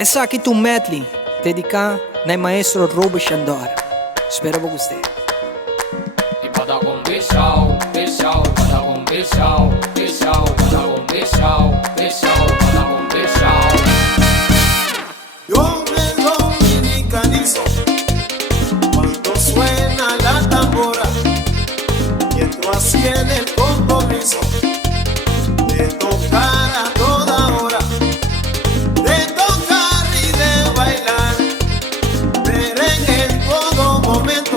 Essa aqui tu medley dedicar na maestro Robert Chandor. Espero por você. E pada com bechau, bechau, pada com bechau, bechau, pada com bechau, bechau, pada com bechau. Yo me dominicanizo cuando suena la tambora y entro así en el compromiso de tocar a toda hora, de tocar y de bailar merengue en todo momento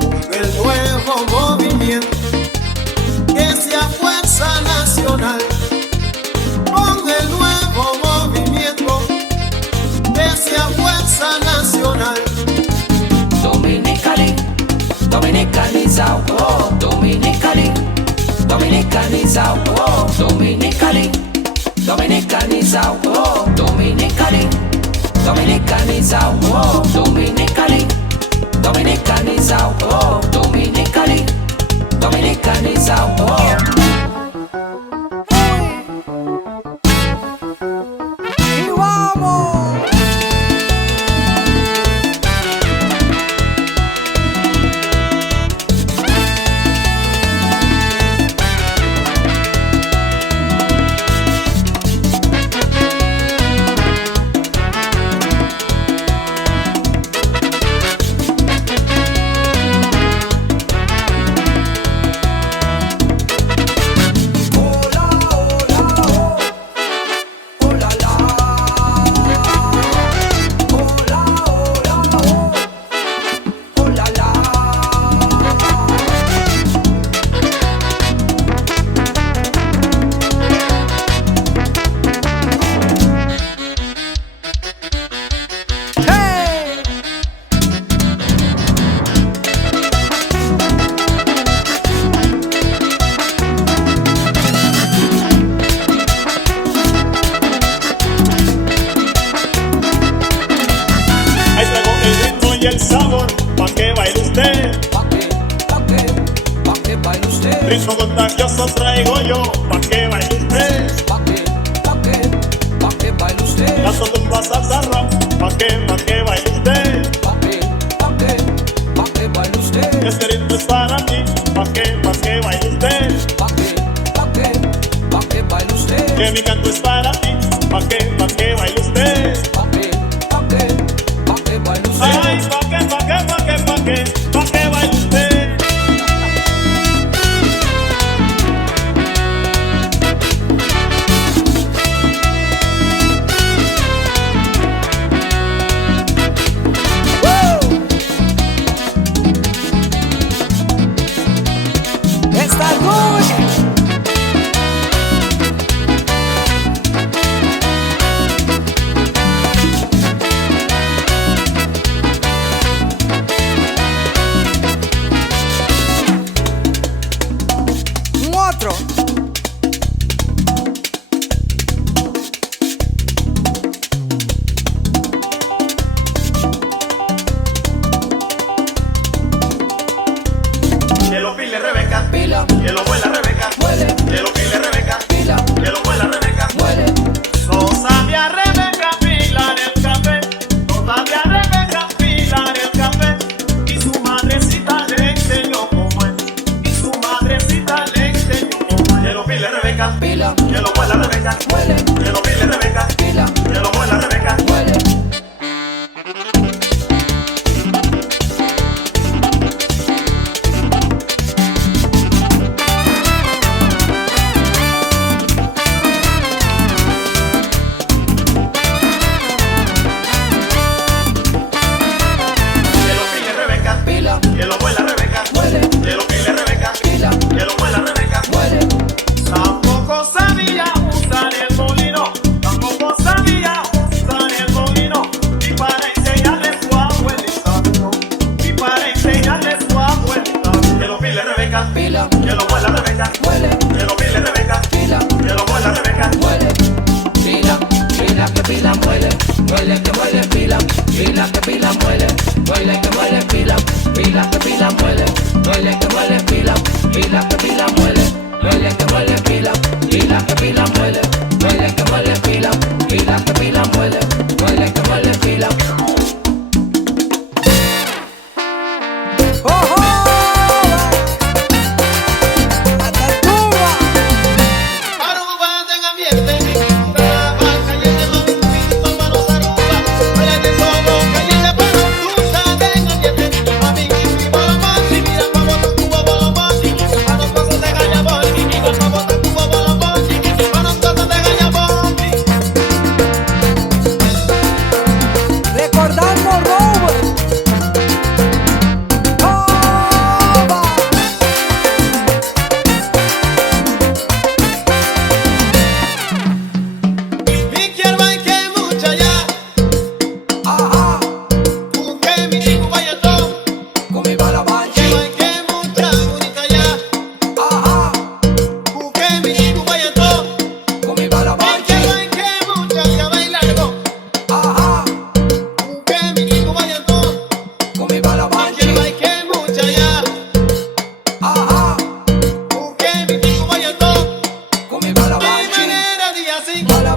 con el nuevo movimiento que sea fuerza nacional, con el nuevo movimiento que sea fuerza nacional. Dominicali, dominicanizao, oh, dominicali, dominicanizao, oh, dominicali, dominicanizao, oh, dominicali, dominicanizao, oh, dominicali, dominicanizao, oh, dominicali, dominicanizao, oh. E vamos! Ahí traigo el ritmo y el sabor, pa' que baile usted. Pa' que baile usted. Ritmo contagioso traigo yo, pa' que baile usted. Pa' que baile usted. Gasto tumba salsa rap, pa' que baile usted. Pa' que baile usted. Este ritmo es para ti, pa' que baile usted. Pa' que baile usted. Que mi canto es para ti, pa' que baile usted. Pa' que baile usted. Ay, pa' que baile usted. Está good!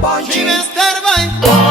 Bonchi. Mr. Bye.